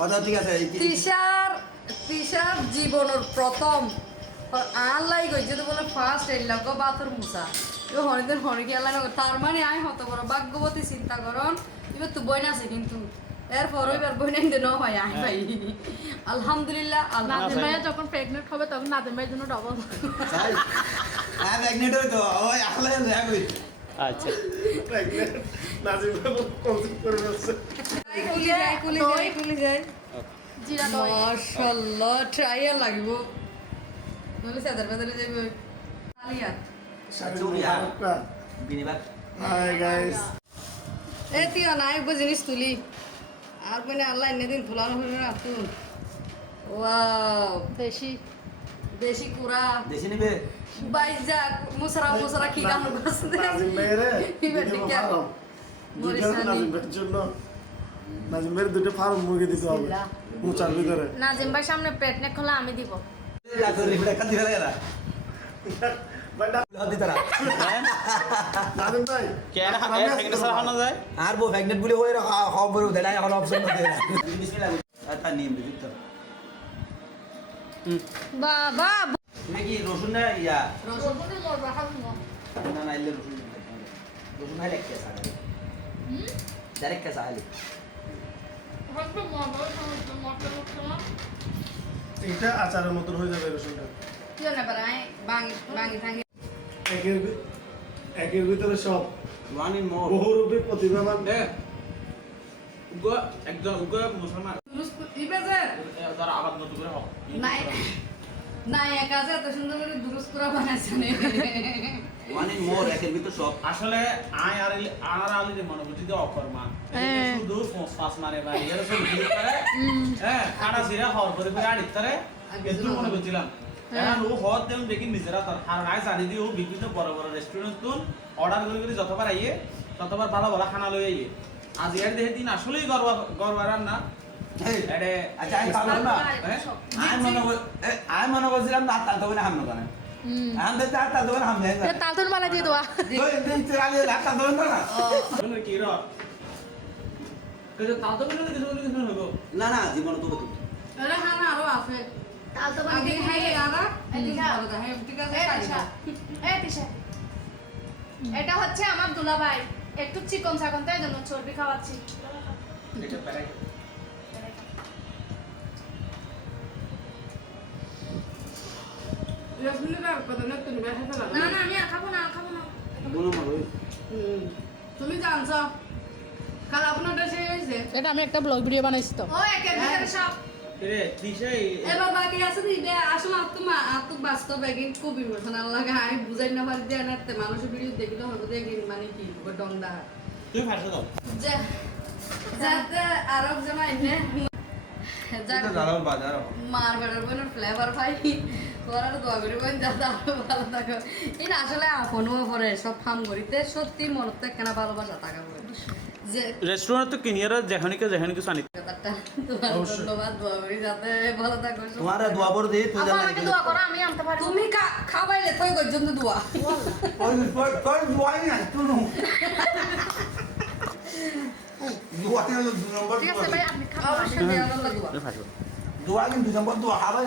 কথা ঠিক আছে তিশার তিশার জীবনের প্রথম আল্লাহ গইছে তো বলে ফার্স্ট এই লগ বাতর মুসা ও হরিদের হরি নগর। তার মানে আই হত বড় ভাগ্যবতী চিন্তা করন এবার তো বই আছে কিন্তু। এরপর এবার বই নাই ন হয় আই ভাই। আলহামদুলিল্লাহ নাদিম আলহামদুলিল্লাহ যখন প্রেগনেন্ট হবে তখন নাদিম ভাইয়ের জন্য ডবল তাই? হ্যাঁ হইতো ওই আল্লাহ আচ্ছা। নাজিম বাবু কনসেপ্ট করে যায় কুলি যায় কুলি যায় জিরা দই মাশাআল্লাহ ট্রাইয়াল লাগিব নলে সাদার বাজারে যাবে আলিয়া চুরিয়া বিনিবার হাই গাইস এ জিনিস তুলি আর মানে আল্লাহ এনে দিন ফুলানো হলো না তুই ওয়াও দেশি দেশি কুড়া দেশি নিবে বাইজা মুসরা মুসরা কি গান করছে আছে। ফার্ম দুটো মরিসানি। জন্য নাজিম ভাইয়ের দুটো ফার্ম মুরগি দিতে হবে। মুচার ভিতরে। নাজিম ভাই সামনে দিব। ভাই না, কেন আমি আজকে প্রেগনেন্ট হানো যায়? আর বো ম্যাগনেট বলে হয়ে খবর দেয় এখন অপশন না দেয় বিসমিল্লাহ আর তার নিয়ম দিতে বাবা তুমি কি রসুন না ইয়া? রসুন না। না রসুন রসুন খাইলে কেসা ডাইরেক্ট কেসা খালি এটা আচারের মতন হয়ে যাবে রসুনটা। একের একের ভিতরে সব। ওয়ান মোর বহুরূপী প্রতিভাবান উগ্র একজন মুসলমান যারা আবার নতুন করে হোক নাই নাই একা যে এত সুন্দর করে দুরুস করা বানাইছে নে। মোর একের ভিতর সব। আসলে আয় আর আর আলি যে মনোবুদ্ধি দিয়ে অকর্মা হ্যাঁ। শুধু ফোঁস ফাঁস মারে বা এর সব ভিড় করে হ্যাঁ কাটা সিরা হর করে করে আড়িত করে এত মনে করছিলাম এখন ও হদ দেন দেখি নিজেরা তার আর আয় জানি দিয়ে ও বিভিন্ন বড় বড় রেস্টুরেন্ট তুন অর্ডার করে করে যতবার আইয়ে ততবার ভালো ভালো খানা লই আইয়ে। আজ এর দেহে দিন আসলেই গর্ব গর্ব রান্না। আচ্ছা আমি পারলাম না? হ্যাঁ? আমি মনে আমি মনে করছিলাম না তার দেবো না কেন আমি দেখতে তার দেবো না হামনে মালা দিয়ে দেওয়া তার দেবো না কি র? কিন্তু তাও তো বলে কিছু বলে কিছু হইব। না না জীবন তো। আরে হ্যাঁ না আরও আছে। তালতুন আগে খাই আরা এদিকে আও। হ্যাঁ ঠিক আছে এই তিশা, এটা হচ্ছে আমার দুলাভাই। একটু চিকন চাকন তাই জন্য চর্বি খাওয়াচ্ছি। এটা প্যারা না তুমি বেশি ফেলা না না আমি আর খাব না আর খাব না। বলো মারো তুমি জানছো কাল আপনার দেশে হয়েছে। এটা আমি একটা ব্লগ ভিডিও বানাইছি তো। ও একের ভিতরে সব। রে দিশাই। এবার বাকি আছে তো এটা আসলে আত্ম আত্ম বাস্তব একদিন খুব ইমোশনাল লাগে। আমি বুঝাই না পারি দেয় না তে মানুষের ভিডিও দেখিলে হবে যে একদিন মানে কি ডংদা তুই ফাঁসে দাও যে যাতে আরব জামাই নে। মার বেড়ার বোনের ফ্লেভার পাই করার দোয়া করি বোন আরও ভালো থাকো। এই না আসলে আপনও পরে সব ফার্ম করিতে সত্যি মনত কেন ভালোবাসা থাকা পড়ে যে রেস্টুরেন্ট তো কিনিয়ারা যেখানিকে যেখানিকে সানি কথাটা তোমার ধন্যবাদ দোয়া করি যাতে ভালো থাকো তোমার দোয়া বড় দিয়ে তুই আমাকে দোয়া করো আমি আনতে পারি তুমি খা- খাবাইলে থই পর্যন্ত দোয়া। দোয়াই না তুই দোয়া তিন নম্বর ঠিক আছে ভাই আপনি খাব অবশ্যই দেওয়া দোয়া। দোয়া কিন্তু নম্বর দোয়া। হাবাই